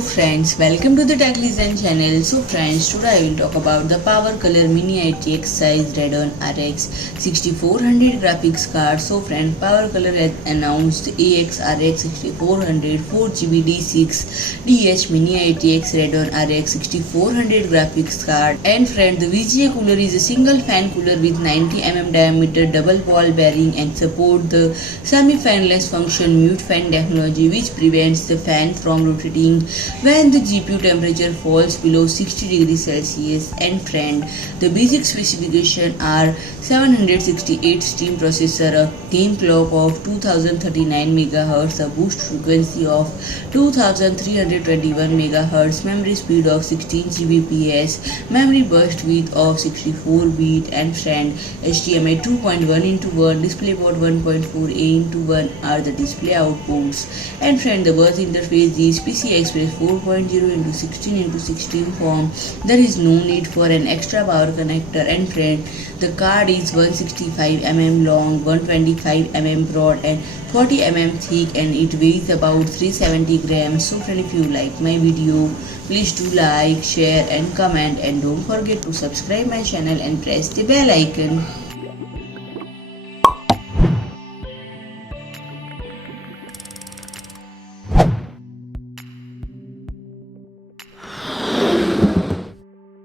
Hello friends, welcome to the Tech Listen channel. So friends, today I will talk about the PowerColor Mini-ITX size Radeon RX 6400 graphics card. So friend, PowerColor has announced AX RX 6400 4GB D6-DH Mini-ITX Radeon RX 6400 graphics card. And friend, the VGA cooler is a single fan cooler with 90mm diameter double ball bearing and support the semi-fanless function mute fan technology, which prevents the fan from rotating when the GPU temperature falls below 60 degrees Celsius. And friend, the basic specifications are 768 stream processor, a game clock of 2039 MHz, a boost frequency of 2321 MHz, memory speed of 16 Gbps, memory burst width of 64 bit, and friend, HDMI 2.1x1, DisplayPort 1.4a/1 are the display outputs. And friend, the bus interface is PCI-Express 4.0x16x16 form. There is no need for an extra power connector. And friend, the card is 165mm long, 125mm broad and 40mm thick, and it weighs about 370 grams. So friend, if you like my video, please do like, share and comment, and don't forget to subscribe my channel and press the bell icon.